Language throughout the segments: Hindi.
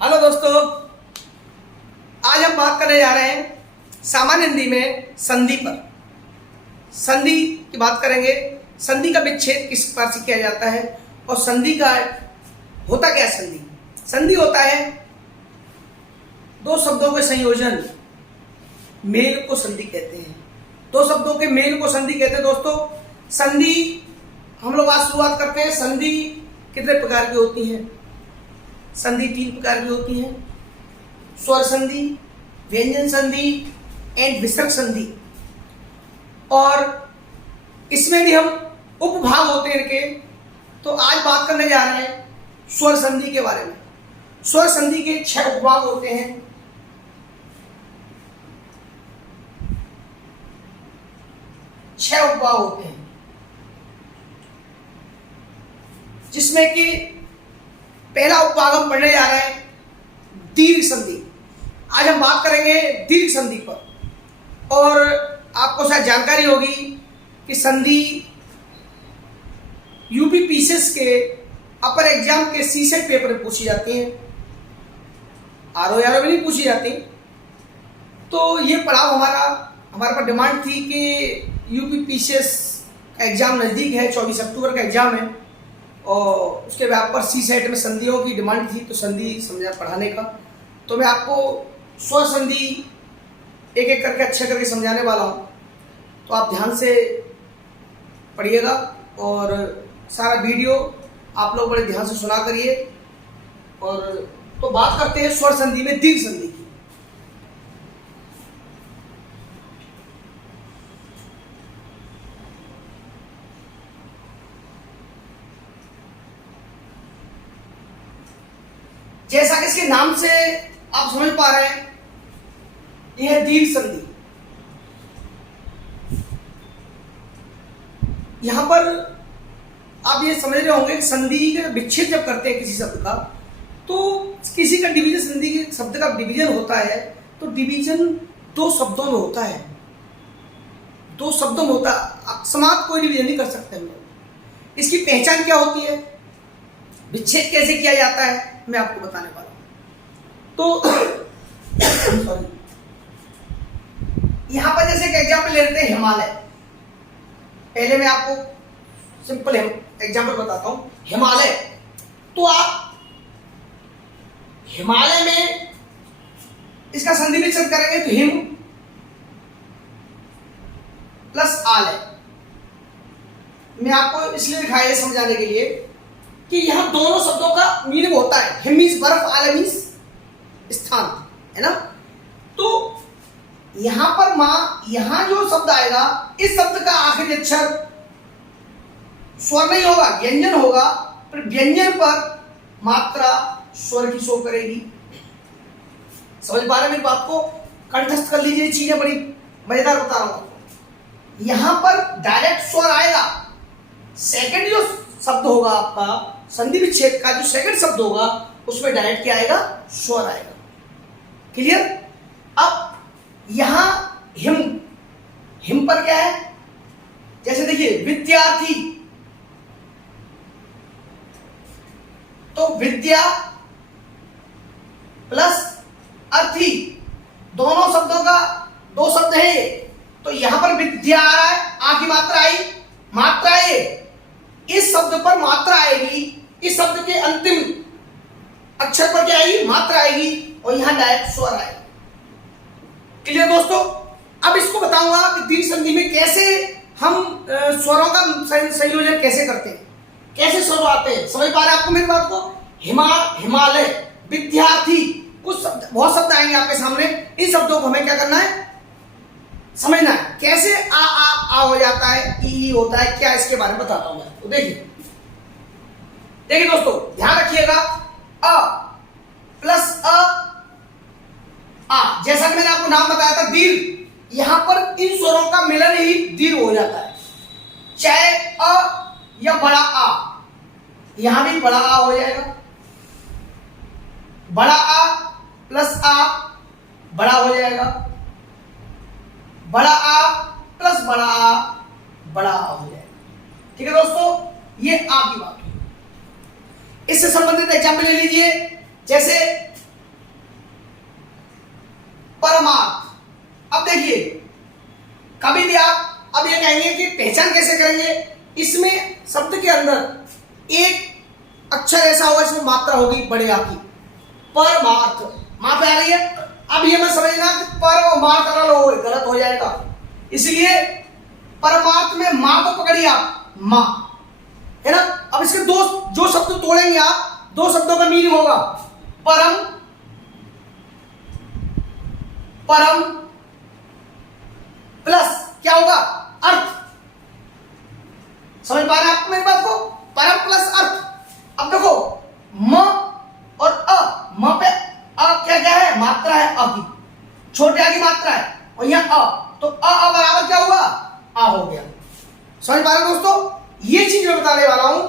हेलो दोस्तों, आज हम बात करने जा रहे हैं सामान्य हिंदी में संधि पर। संधि की बात करेंगे। संधि का विच्छेद किस प्रकार से किया जाता है और संधि का होता क्या है। संधि होता है दो शब्दों के संयोजन, मेल को संधि कहते हैं। दो शब्दों के मेल को संधि कहते हैं। दोस्तों, संधि हम लोग आज शुरुआत करते हैं। संधि कितने प्रकार की होती है? संधि 3 प्रकार की होती है: स्वर संधि, व्यंजन संधि एंड विसर्ग संधि। और इसमें भी हम उपभाग होते हैं इनके। तो आज बात करने जा रहे हैं स्वर संधि के बारे में। स्वर संधि के 6 उपभाग होते हैं। छह उपभाग होते हैं, जिसमें कि पहला उपभाग हम पढ़ने जा रहे हैं दीर्घ संधि। आज हम बात करेंगे दीर्घ संधि पर। और आपको शायद जानकारी होगी कि संधि यूपी पीसीएस के अपर एग्जाम के सीसेट पेपर में पूछी जाती है, आरओ में नहीं पूछी जाती। तो ये पढ़ाओ हमारे पर डिमांड थी कि यूपी पीसीएस का एग्जाम नज़दीक है, 24 अक्टूबर का एग्जाम है और उसके बाद पर सी सेट में संधियों की डिमांड थी, तो संधि समझा पढ़ाने का। तो मैं आपको स्वर संधि एक एक करके अच्छे करके समझाने वाला हूँ। तो आप ध्यान से पढ़िएगा और सारा वीडियो आप लोग बड़े ध्यान से सुना करिए। और तो बात करते हैं स्वर संधि में दीर्घ संधि की। जैसा कि इसके नाम से आप समझ पा रहे हैं, यह दीर्घ संधि। यहां पर आप ये समझ रहे होंगे कि संधि का विच्छेद जब करते हैं किसी शब्द का, तो किसी का डिवीजन, संधि के शब्द का डिवीजन होता है। तो डिवीजन 2 शब्दों में होता है, 2 शब्दों में होता है। समाप्त कोई डिवीजन नहीं कर सकते हम लोग। इसकी पहचान क्या होती है, विच्छेद कैसे किया जाता है, मैं आपको बताने वाला हूं। तो सॉरी, यहां पर जैसे कि एग्जाम्पल ले लेते हैं हिमालय। पहले मैं आपको सिंपल एग्जाम्पल बताता हूं। हिमालय, तो आप हिमालय में इसका संधि विच्छेद करेंगे तो हिम प्लस आलय। मैं आपको इसलिए दिखाया समझाने के लिए कि यहां दोनों शब्दों का मीनिंग होता है। हिम मीन्स बर्फ, आलय मीन्स स्थान, है ना। तो यहां पर यहां जो शब्द आएगा, इस शब्द का आखिरी अक्षर स्वर नहीं होगा, व्यंजन होगा। पर व्यंजन पर मात्रा स्वर की शो करेगी। समझ पा रहे हैं मेरी बात को? कंठस्थ कर लीजिए, चीजें बड़ी मजेदार बता रहा हूं। यहां पर डायरेक्ट स्वर आएगा। सेकंड जो शब्द होगा आपका संधि विच्छेद का, जो सेकंड शब्द होगा, उसमें डायरेक्ट क्या आएगा, स्वर आएगा। क्लियर? अब यहां हिम पर क्या है, जैसे देखिए विद्यार्थी, तो विद्या प्लस अर्थी, दोनों शब्दों का 2 शब्द है ये। तो यहां पर विद्या आ रहा है, आ की मात्रा आई, मात्रा है, इस शब्द पर मात्रा आएगी, इस शब्द के अंतिम अक्षर पर क्या आएगी, मात्रा आएगी, और यहां डायरेक्ट स्वर आएगा। क्लियर दोस्तों? अब इसको बताऊंगा कि दीर्घ संधि में कैसे हम स्वरों का संयोजन कैसे करते हैं, कैसे स्वर आते हैं। समझ पा रहे हैं आपको मेरी बात को? हिमालय, विद्यार्थी, कुछ शब्द, बहुत शब्द आएंगे आपके सामने। इन शब्दों को हमें क्या करना है, समझना है। कैसे आ हो जाता है, ई होता है, क्या इसके बारे में बताता हूं मैं। तो देखिए दोस्तों, ध्यान रखिएगा। अ प्लस आ, जैसा कि मैंने आपको नाम बताया था दीर्घ, यहां पर इन स्वरों का मिलन ही दीर्घ हो जाता है। चाहे अ या बड़ा आ, यहां भी बड़ा आ हो जाएगा। बड़ा आ प्लस आ बड़ा हो जाएगा। बड़ा आ प्लस बड़ा आ बड़ा आ हो जाएगा। ठीक है दोस्तों, ये आ की बात हुई। इससे संबंधित एग्जाम्पल ले लीजिए, जैसे होगी बड़े आ की, परमार्थ मां पे आ रही है। अब ये मत समझना कि पर और मार्थ गलत हो जाएगा, इसलिए परमार्थ में मां को पकड़िए आप, मां है ना। अब इसके दो जो शब्द तोड़ेंगे आप, दो शब्दों का मीनिंग होगा परम, परम प्लस क्या होगा अर्थ। समझ पा रहे हैं आप मेरी बात को, परम प्लस अर्थ। अब देखो म और अ, म पे अ क्या क्या है, मात्रा है अ की, छोटे आ की मात्रा है, और यहां अ, तो अ बराबर क्या होगा, आ हो गया। समझ पा रहे हैं दोस्तों, ये चीज मैं बताने वाला हूं,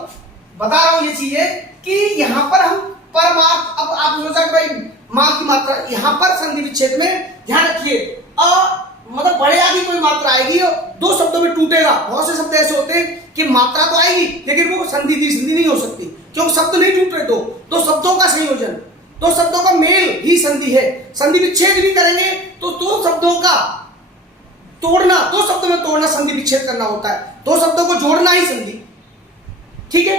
बता रहा हूं ये चीजें कि यहां पर हम परमार्थ। अब आप सोचा कि भाई मां की मात्रा, यहां पर संधि विच्छेद में ध्यान रखिए अ मतलब बड़े आ की कोई मात्रा आएगी और दो शब्दों में टूटेगा। बहुत से शब्द ऐसे होते हैं कि मात्रा तो आएगी लेकिन वो संधि नहीं हो सकती, क्योंकि शब्द नहीं टूट रहे, दो शब्दों का संयोजन, दो शब्दों का मेल ही संधि है। संधि विच्छेद भी करेंगे तो दो शब्दों का तोड़ना, दो शब्दों में तोड़ना संधि विच्छेद करना होता है, दो शब्दों को जोड़ना ही संधि। ठीक है,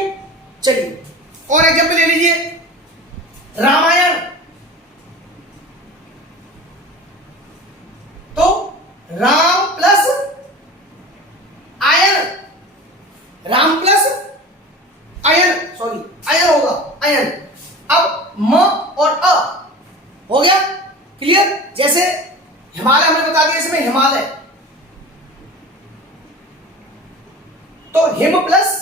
चलिए और एग्जाम्पल ले लीजिए, रामायण। तो Ram plus ion, Ram plus ion, sorry ion होगा, आयन। अब म और अ हो गया क्लियर। जैसे हिमालय हमने बता दिया, इसमें हिमालय, तो हिम प्लस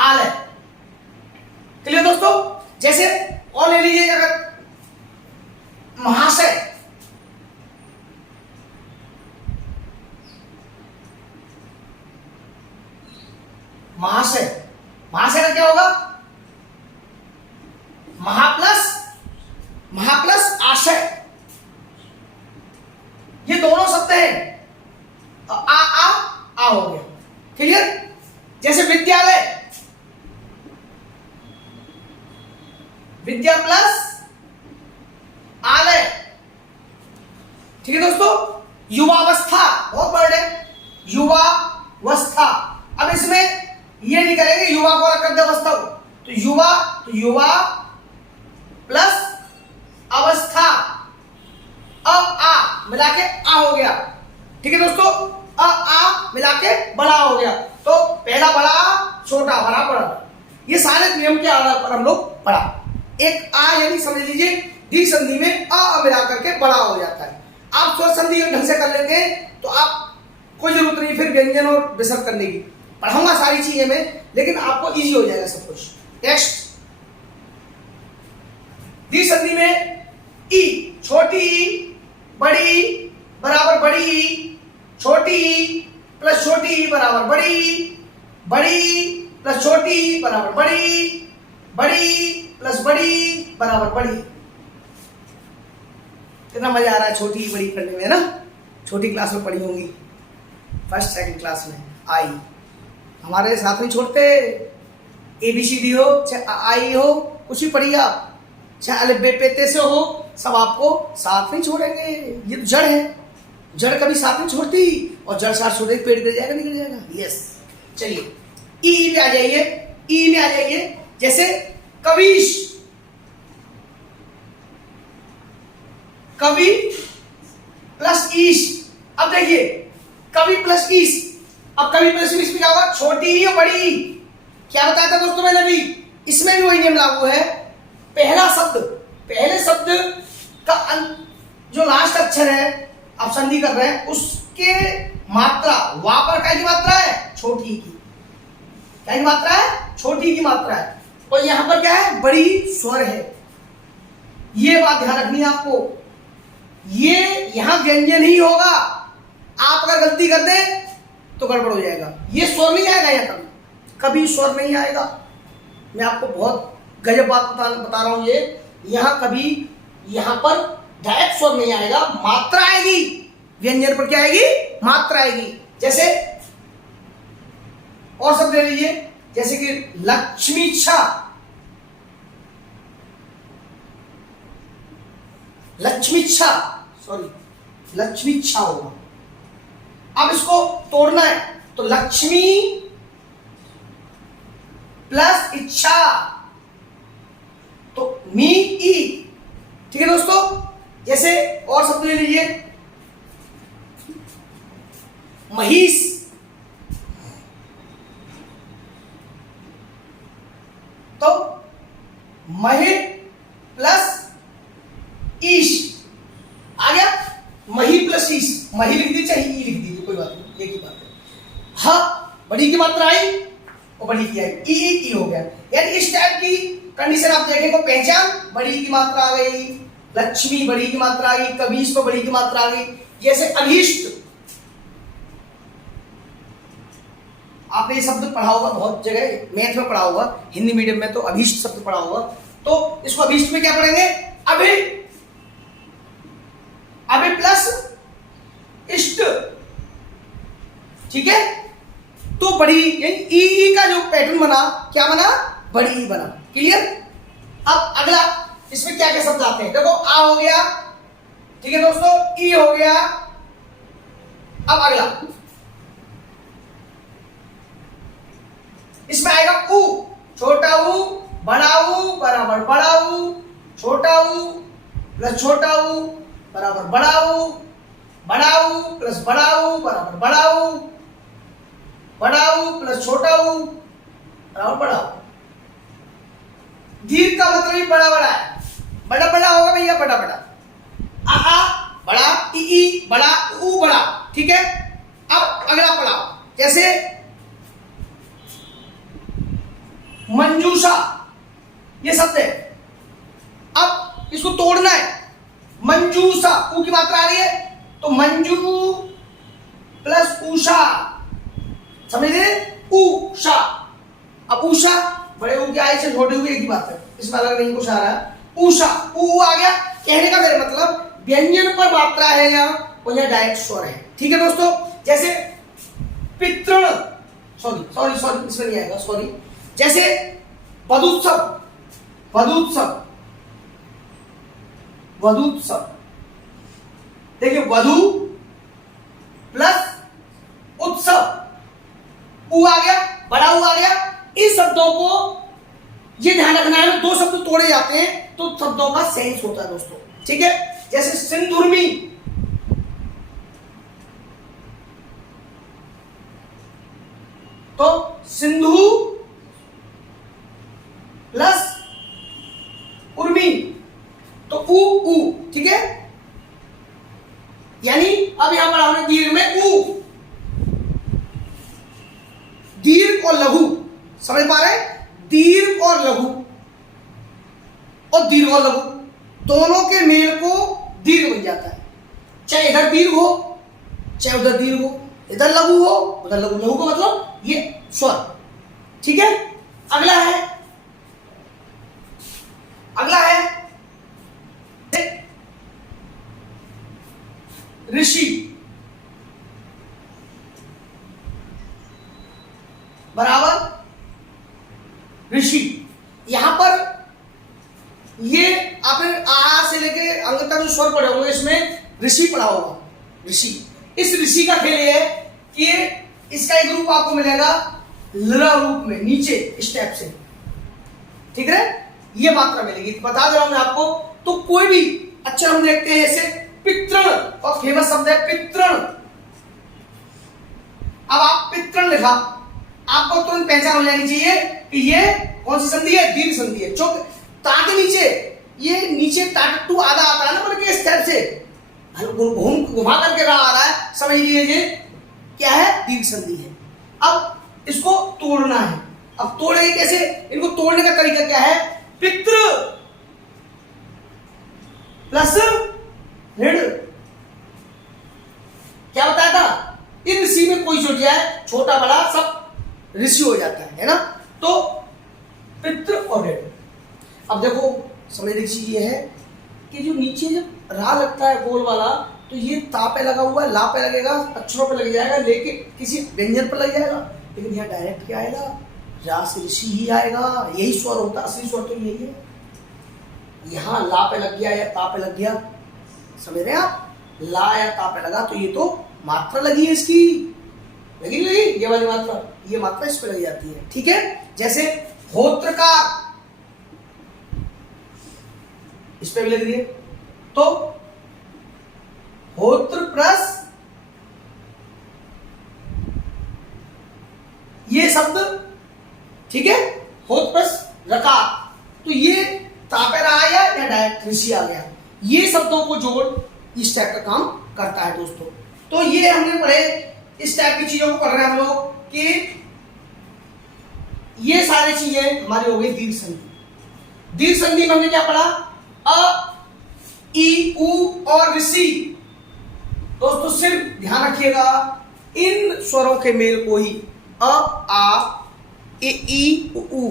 आलय। क्लियर दोस्तों। जैसे और ले लीजिए, अगर महाशय, महाशय, महाशय का क्या होगा, महा प्लस आशय। ये दोनों शब्द हैं, आ हो गया क्लियर। जैसे विद्यालय, विद्या प्लस आलय। ठीक है दोस्तों। युवावस्था, बहुत वर्ड है, युवावस्था। अब इसमें ये नहीं करेंगे युवा को रख दे अवस्था को, तो युवा प्लस अवस्था, अब आ मिला के आ हो गया। ठीक है दोस्तों, आ मिला के बड़ा हो गया, तो पहला बड़ा, छोटा बड़ा, बड़ा। ये सारे नियम के आधार पर हम लोग पढ़ा। एक आ यानी समझ लीजिए दी संधि में अ मिला करके बड़ा हो जाता है। आप स्वर संधि ढंग से कर लेते हैं तो आप कोई जरूरत नहीं फिर व्यंजन और विसर्ग करने की। पढ़ाऊंगा सारी चीजें मैं, लेकिन आपको इजी हो जाएगा सब कुछ। नेक्स्ट, दी संधि में ई, छोटी ई बड़ी बराबर बड़ी ई, छोटी ई प्लस छोटी ई बराबर बड़ी ई, बड़ी प्लस छोटी बराबर बड़ी, बड़ी प्लस बड़ी बराबर बड़ी। कितना मजा आ रहा है छोटी बड़ी पढ़ने में, है ना। छोटी क्लास में पढ़ी होंगी, फर्स्ट सेकंड क्लास में आई। हमारे साथ नहीं छोड़ते, ABCD हो चाहे आई हो, कुछ भी पढ़िए आप, चाहे अलिफ बे पे ते से हो, सब आपको साथ नहीं छोड़ेंगे। ये तो जड़ है, जड़ कभी साथ नहीं छोड़ती, और जड़ साथ छोड़े पेड़ गिर जाएगा, नहीं गिर जाएगा। यस, चलिए ई में आ जाइए, ई में आ जाइए। जैसे कविश, कवि प्लस ईश। अब देखिए कवि प्लस ईश, अब कवि प्लस ईश में क्या होगा, छोटी या बड़ी। क्या बताया था दोस्तों मैंने अभी, इसमें भी वही नियम लागू है। पहला शब्द, पहले शब्द का जो लास्ट अक्षर है आप संधि कर रहे हैं, उसके मात्रा वहां पर क्या की मात्रा है, छोटी की। क्या की मात्रा है, छोटी की मात्रा है, और यहां पर क्या है, बड़ी स्वर है। ये बात ध्यान रखनी है आपको, ये यहां व्यंजन ही होगा। आप अगर गलती कर दें तो गड़बड़ हो जाएगा। ये स्वर नहीं आएगा यहाँ, कभी स्वर नहीं आएगा। मैं आपको बहुत गजब बात बता रहा हूं, ये यहां कभी यहां पर डायरेक्ट स्वर नहीं आएगा, मात्रा आएगी। व्यंजन पर क्या आएगी, मात्रा आएगी। जैसे और शब्द ले लीजिए, जैसे कि लक्ष्मीच्छा, लक्ष्मीच्छा, सॉरी लक्ष्मीच्छा होगा। अब इसको तोड़ना है तो लक्ष्मी प्लस इच्छा, तो मी ई। ठीक है दोस्तों, जैसे और शब्द ले लीजिए, महिष, तो महि प्लस ईश आ गया। मही प्लस ईश, मही लिख दी चाहे ई लिख दीजिए, कोई बात नहीं, एक ही बात है। हाँ, बड़ी की मात्रा आई और बड़ी की आई, ई हो गया। यानी इस टाइप की कंडीशन आप देखेंगे, पहचान बड़ी की मात्रा आ गई, लक्ष्मी बड़ी की मात्रा आ गई, कबीश पर बड़ी की मात्रा आ गई। जैसे अभीष्ट, आपने ये शब्द पढ़ा होगा बहुत जगह, मैथ में पढ़ा होगा, हिंदी मीडियम में तो अभीष्ट शब्द पढ़ा होगा। तो इसको अभीष्ट में क्या पढ़ेंगे, अभि, अभि प्लस इष्ट। ठीक है, तो बड़ी ई का जो पैटर्न बना, क्या बना, बड़ी ई बना। क्लियर। अब अगला इसमें क्या क्या शब्द आते हैं, देखो आ हो गया, ठीक है दोस्तों, ई हो गया। अब अगला इसमें आएगा ऊ, छोटा ऊ बड़ा ऊ बराबर बड़ा ऊ, छोटा ऊ प्लस छोटा ऊ बराबर बड़ा ऊ, बड़ा ऊ प्लस बड़ा ऊ बराबर बड़ा ऊ, बड़ा ऊ प्लस छोटा ऊ बराबर बड़ा ऊ। दीर्घ का मतलब ही बड़ा बड़ा है, बड़ा बड़ा होगा भैया, बड़ा बड़ा, आ बड़ा, ई बड़ा, ऊ बड़ा। ठीक है, अब अगला पढ़ाओ, जैसे मंजूषा, ये शब्द है, अब इसको तोड़ना है। मंजूषा, ऊ की मात्रा आ रही है, तो मंजू प्लस उषा, समझ रहे, उषा। अब उषा बड़े ऊ के आए से छोटे ऊ की एक ही बात है, इसमें अलग नहीं कुछ आ रहा है। उषा, ऊ आ गया। कहने का मेरा मतलब व्यंजन पर मात्रा है यहाँ, और यहाँ डायरेक्ट स्वर है। ठीक है दोस्तों, जैसे पितृण, सॉरी सॉरी सॉरी इसमें नहीं आएगा, सॉरी। जैसे वधूत्सव, वधूत्सव, वधूत्सव, देखिए वधु प्लस उत्सव, ऊ आ गया, बड़ा ऊ आ गया। इस शब्दों को ये ध्यान रखना है, दो शब्द तोड़े जाते हैं तो शब्दों का सेंस होता है दोस्तों। ठीक है, जैसे सिंधुर्मी, तो सिंधु प्लस उर्मी, तो ऊ, ठीक है। यानी अब यहां पर हमने दीर्घ में ऊ, दीर्घ और लघु, समझ पा रहे हैं, दीर्घ और लघु, और दीर्घ और लघु दोनों के मेल को दीर्घ बन जाता है। चाहे इधर दीर्घ हो चाहे उधर दीर्घ हो, इधर लघु हो उधर लघु, लघु का मतलब ये स्वर। ठीक है, अगला है, अगला है ऋषि, बराबर ऋषि। यहां पर ये आपने आ से लेके अंग तक जो स्वर पढ़े होंगे, इसमें ऋषि पढ़ा होगा, ऋषि। इस ऋषि का खेल ये है कि इसका एक रूप आपको मिलेगा ल रूप में, नीचे स्टेप से। ठीक है, ये मात्रा मिलेगी, बता दे रहा हूं मैं आपको। तो कोई भी अक्षर हम देखते हैं, जैसे पितृण, और फेमस शब्द है पितृण। अब आप पितृण लिखा, आपको तुरंत पहचान हो जानी चाहिए कि ये कौन सी संधि है, दीर्घ संधि है। चौक ता के नीचे, ये नीचे टाटू आधा आता है ना, मतलब इस तरह से घूम घुमा करके रहा आ रहा है, समझ लीजिए क्या है, दीर्घ संधि है। अब इसको तोड़ना है। अब तोड़ेंगे कैसे, इनको तोड़ने का तरीका क्या है, पितृ प्लस ऋण। क्या बताया था, इन ऋषि में कोई छूट जाए, छोटा बड़ा सब ऋषि हो जाता है ना। तो पितृ और ऋण। अब देखो समझने की चीज ये है कि जो नीचे जब रा लगता है गोल वाला, तो ये ता पे लगा हुआ है, ला पे लगेगा, अक्षरों पे लग जाएगा, लेकिन किसी व्यंजन पर लग जाएगा। लेकिन यहाँ डायरेक्ट क्या आएगा, रा से ऋषि ही आएगा, यही स्वर होता है, असली स्वर तो यही है। यहाँ ला पे लग गया या ता पे लग गया, समझ रहे हैं आप, ला या ता पे लगा तो ये तो मात्रा लगी है इसकी, लगी ये वाली मात्रा, ये मात्रा इस पे लग जाती है। ठीक है, जैसे होत्रकार, इस पे भी लिख दिए। तो होत्र प्लस ये शब्द, ठीक है, होत्र प्लस रकार, तो ये तापे रहा या डायरेक्ट ऋषि आ गया। ये शब्दों को जोड़ इस टाइप का काम करता है दोस्तों। तो ये हमने पढ़े, इस टाइप की चीजों को पढ़ रहे हैं हम लोग कि ये सारी चीजें हमारी हो गई दीर्घ संधि। दीर्घ संधि में हमने क्या पढ़ा? अ, ई, उ और ऋषि। दोस्तों सिर्फ ध्यान रखिएगा, इन स्वरों के मेल को ही अ, आ, ई, उ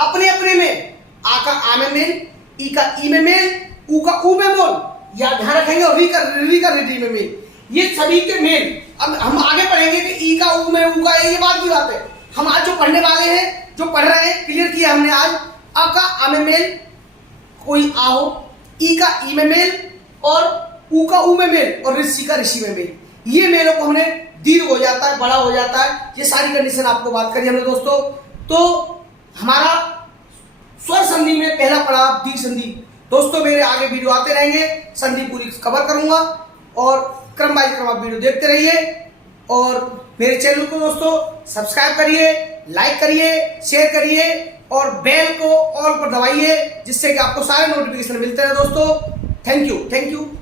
अपने अपने में, आ का आ में मेल, ई का ई में मेल, उ का उ में बोल, या ध्यान रखेंगे, और री का री में मेल, ये सभी के मेल। अब हम आगे पढ़ेंगे कि ई का उ में, उ का ये बात की बात है। हम आज जो पढ़ने वाले हैं, जो पढ़ रहे हैं, क्लियर किया हमने आज। अ का आ में मेल, कोई आ हो, ई का ई में मेल, और उ का उ में मेल, और ऋषि का ऋषि में मेल। ये मेलों को हमने दीर्घ हो जाता है, बड़ा हो जाता है। ये सारी कंडीशन आपको बात करी हमने दोस्तों। तो हमारा स्वर संधि में पहला पढ़ा दीर्घ संधि। दोस्तों मेरे आगे वीडियो आते रहेंगे, संधि पूरी कवर करूंगा, और क्रम बाय क्रम आप वीडियो देखते रहिए। और मेरे चैनल को दोस्तों सब्सक्राइब करिए, लाइक करिए, शेयर करिए, और बेल को ऑल पर दबाइए, जिससे कि आपको सारे नोटिफिकेशन मिलते रहे दोस्तों। Thank you.